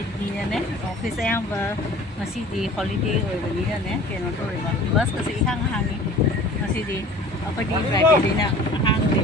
ꯏꯗꯅꯤꯅꯅꯦ office ꯑꯌꯥꯝꯕ ꯉꯁꯤꯗꯤ holiday ꯑꯣꯏꯕꯅꯤꯅꯅꯦ ꯀꯩꯅꯣ ꯇꯧꯔꯦꯕ ꯕꯁꯀꯁꯦ ꯏꯍꯥꯡ ꯍꯥꯡꯉꯤ ꯉꯁꯤꯗꯤ ꯑꯩꯈꯣꯏꯗꯤ ꯐ꯭ꯔꯥꯏꯗꯦꯅꯤꯅ ꯍꯥꯡꯗꯦ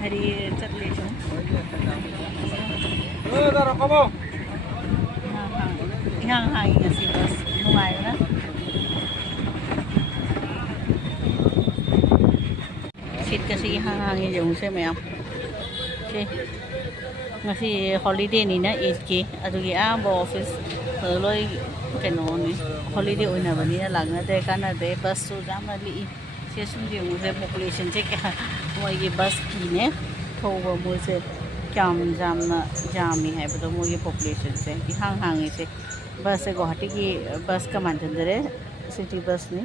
ꯍꯥꯏꯗꯤ ꯆꯠꯂꯦ ꯁꯨꯝ 이항 항이가 버스 누가요? Sit kasi ihang hangin yung sa mayam. Okay. Ngasi holiday ni na Eid ki adugi abo office loi kano ni holiday una bani na lang na de kana de bus su jam li se su yung se population check moi ye bus ki ne thoba mo se kyam jam ni hai bado mo ye population se ihang hangin se बस से गुवाहाटी की बस का मानचंदरे city bus ने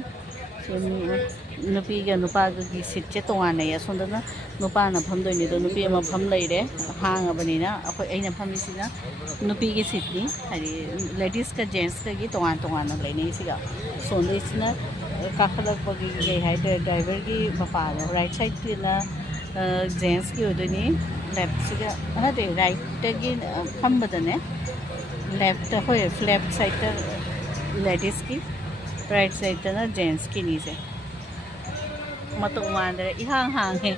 नुपी का नुपा की seat चे तोंगाने या सोंदना नुपा ना फम दोनी तो नुपी अमा फम लइरे हांग अबनी ना अखोय अइना फमिसिना नुपी की सीट नि हरि लेडीज का जेंट्स का की तोंगान लइने सिगा सोंदेसिना काखलक बगी गे हाय ड्राइवर की मपा राइट साइड की ना जेंट्स की ओदनी लेफ्ट सिगा हदे राइट की फम बदने लेफ्ट हो लेफ्ट साइड लेडीज की राइट साइड ना जेंट्स की नीचे मत मानदे इहांग हांग है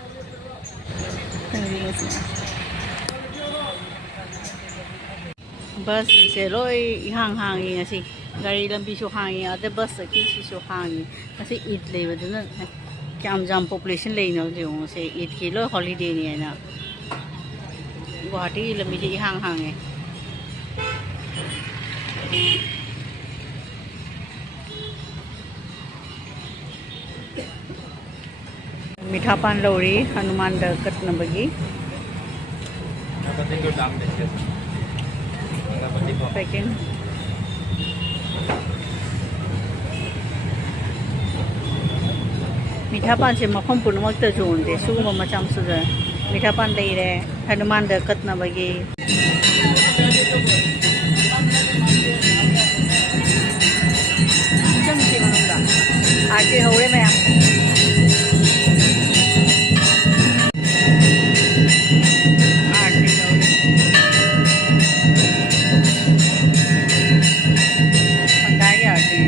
बस से लोई इहांग हांग है गाड़ी लंबी सु हांग है बस की सु हांग है ईद लेबदना क्याम जाम पॉपुलेशन लेनो जो से ईद की लो हॉलीडे ने ना गुवाहाटी लंबी से इहांग हांग है मीठा पान लौरी हनुमान दरकत नबगी सेकंड मीठा पान से मफम पुनमक जोंदे सुगम मचाम सुद मीठा पान लेरे हनुमान दरकत नबगी आरती हो रहे मैम आरती हो रही संदाई आरती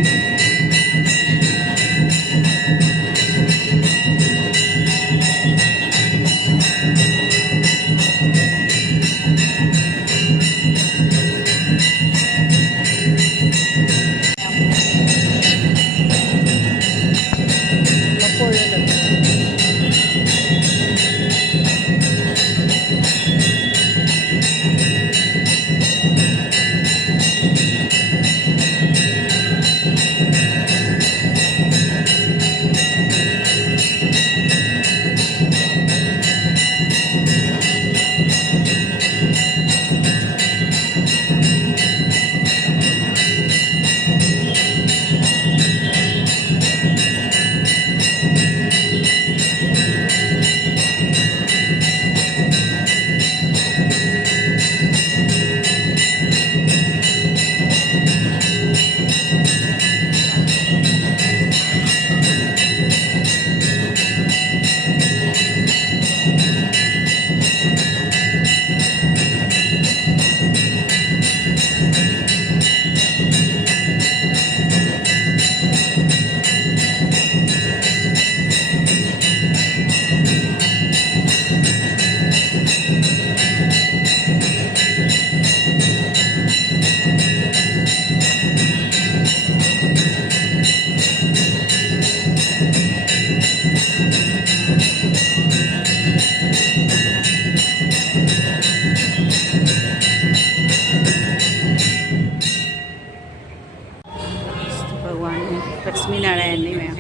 लक्ष्मी नारायण नहीं मैम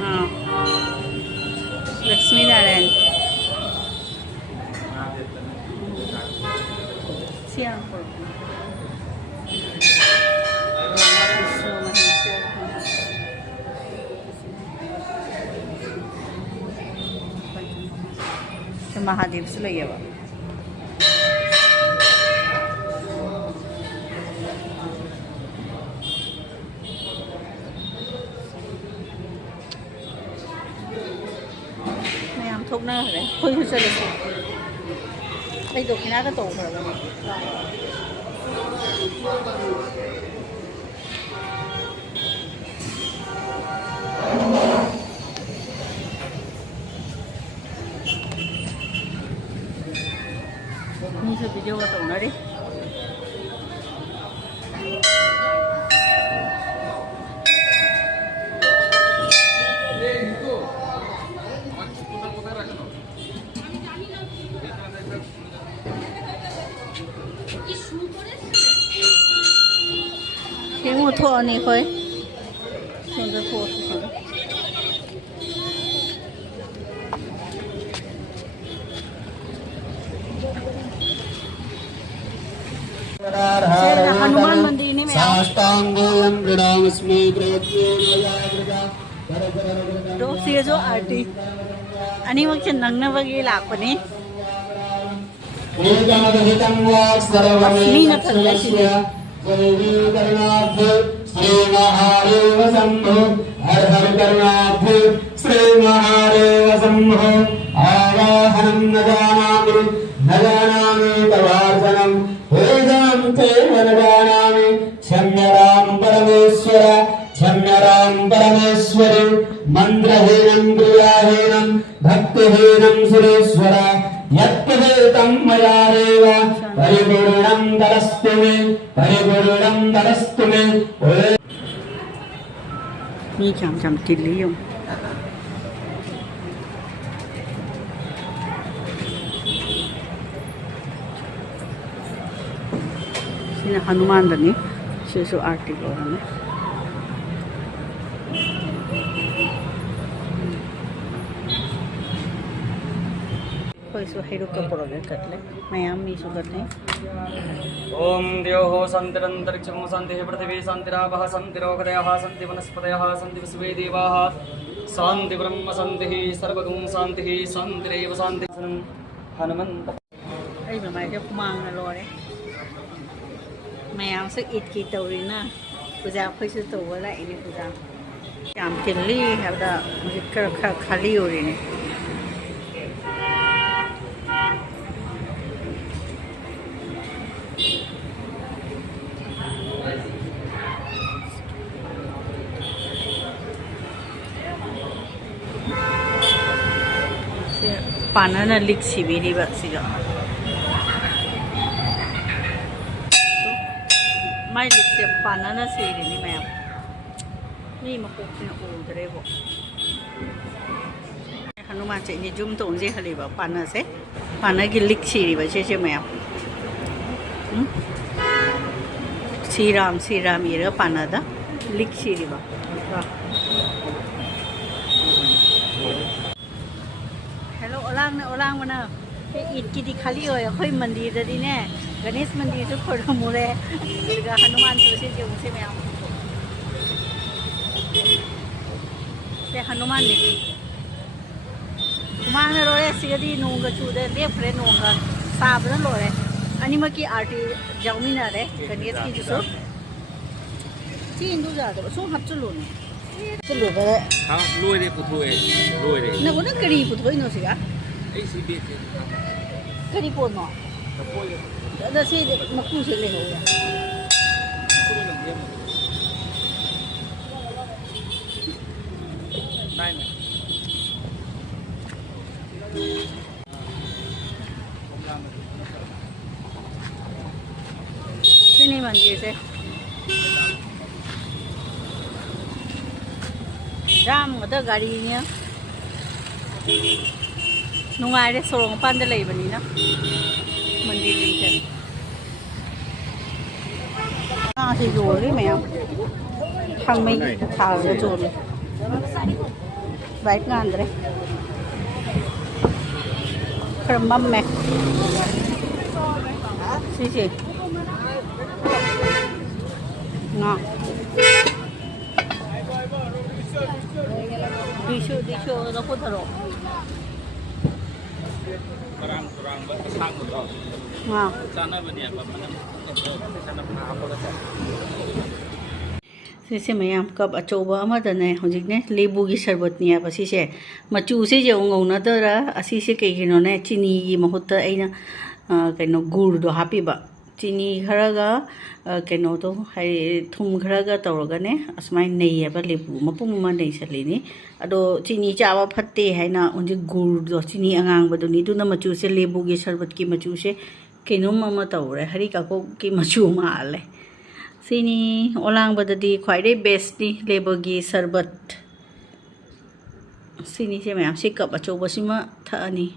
हाँ लक्ष्मी नारायण महादेव से लइए थोक ना है कोई चले ꯑꯩ ꯗꯣꯛꯈꯤꯅꯥꯒ ꯇꯧꯈ꯭ꯔꯕꯅꯦ ꯃꯤꯁꯨ ꯚꯤꯗꯤꯑꯣꯒ ꯇꯧꯅꯔꯤ Tiếng thua này khơi chúng ta thua Hanuman Mandir ni Dok siya jo arti ani wag siya nang na wag ilak pa ni Ni na pala siya करणार्थ Shri Mahadev Shambho हर हर करणार्थ श्री महादेव शंभो आवाहनं न जानामि तवार्चनं वेदं ते न जानामि क्षम्य राम परमेश्वरी मंत्रहीनं क्रियाहीनं भक्तिहीनं सुरेश्वर यत्कृतं मया देव परिपूर्णं तरस्तु मे Ni chăm tin lý không Sina Hanuman dan ni susu artikel ni Koi hidup ke program katle mayam mi sugar ni ओम देवो शांतिरंतरिक्षं शांतिः पृथिवी शांतिरापः शांतिरोगदयः शांति वनस्पतयः शांति विश्वे देवाः शांति ब्रह्म शांतिः सर्वगुण शांतिः शांतिरेव शांतिः Hanumant Ai mà mày cho mang là rồi đấy mày ăn sức ít kỳ tàu đi na bây giờ phải sư tàu với lại đi bây giờ làm tiền lý hay là cái khali rồi này Panan lik sibiri ba sila. Mai lik siya panan sibiri ni ma'am. Ni makukina udre bo. Hanuman che ni jum tong je khali ba panan se. Panan ki lik sibiri ba che ma'am. Siram ira panada lik sibiri ba. Orang mana ít kỳ đi khali rồi khơi mandir đó đi nè Ganesh mandir chút khỏi mua đấy cái Hanuman chú sẽ dùng xem nào cái Hanuman này mang rồi sẽ đi nung cái chú đấy đẹp đấy nung cái sab đó rồi anh mà cái arti giàu mình ở đấy Ganesh cái chú số chỉ in đâu ra đó số hấp chút luôn chút luôn đấy हाँ लुए दे पुथुए लुए दे nó có nó cái gì puthoi nó gì cả cái đi buồn mà đó xe mà khu sẽ lấy rồi này cái này bằng gì thế ram người ta gari nhá nungai đấy sorong pan đấy lấy bani na mandir đi thì rồi đấy mẹ thằng mình thảo rồi rồi vài ngàn đấy khẩm mắm mẹ gì ngon đi chưa nó cũng thật rồi Kurang berkesan gitu. Wow. Sana benih apa mana? Sana pernah apa lagi? Sisi mayam kap achoba ama dane hojik ne lebu gi sharbat ni apa sisi machu se je ngau na dara asi se ke gino ne chini gi mahutta aina कनो गुरदो हापीबा चीनी खरगा कनो तो है थुम खरगा तौरगने असमाय नैयबा लेबू मपुम मा नैसलिनी अदो चीनी चावा फत्ते हैना उनजे गुरदो चीनी अंगांगबदुनी दुना मचू से लेबू के शरबत की मचू से कनो ममा तौरे हरी काको की मचू माले सिनी ओलांगबददी ख्वाइदे बेस्ट नी लेबू की शरबत सिनी से मैम से कप अचौबसिमा थानी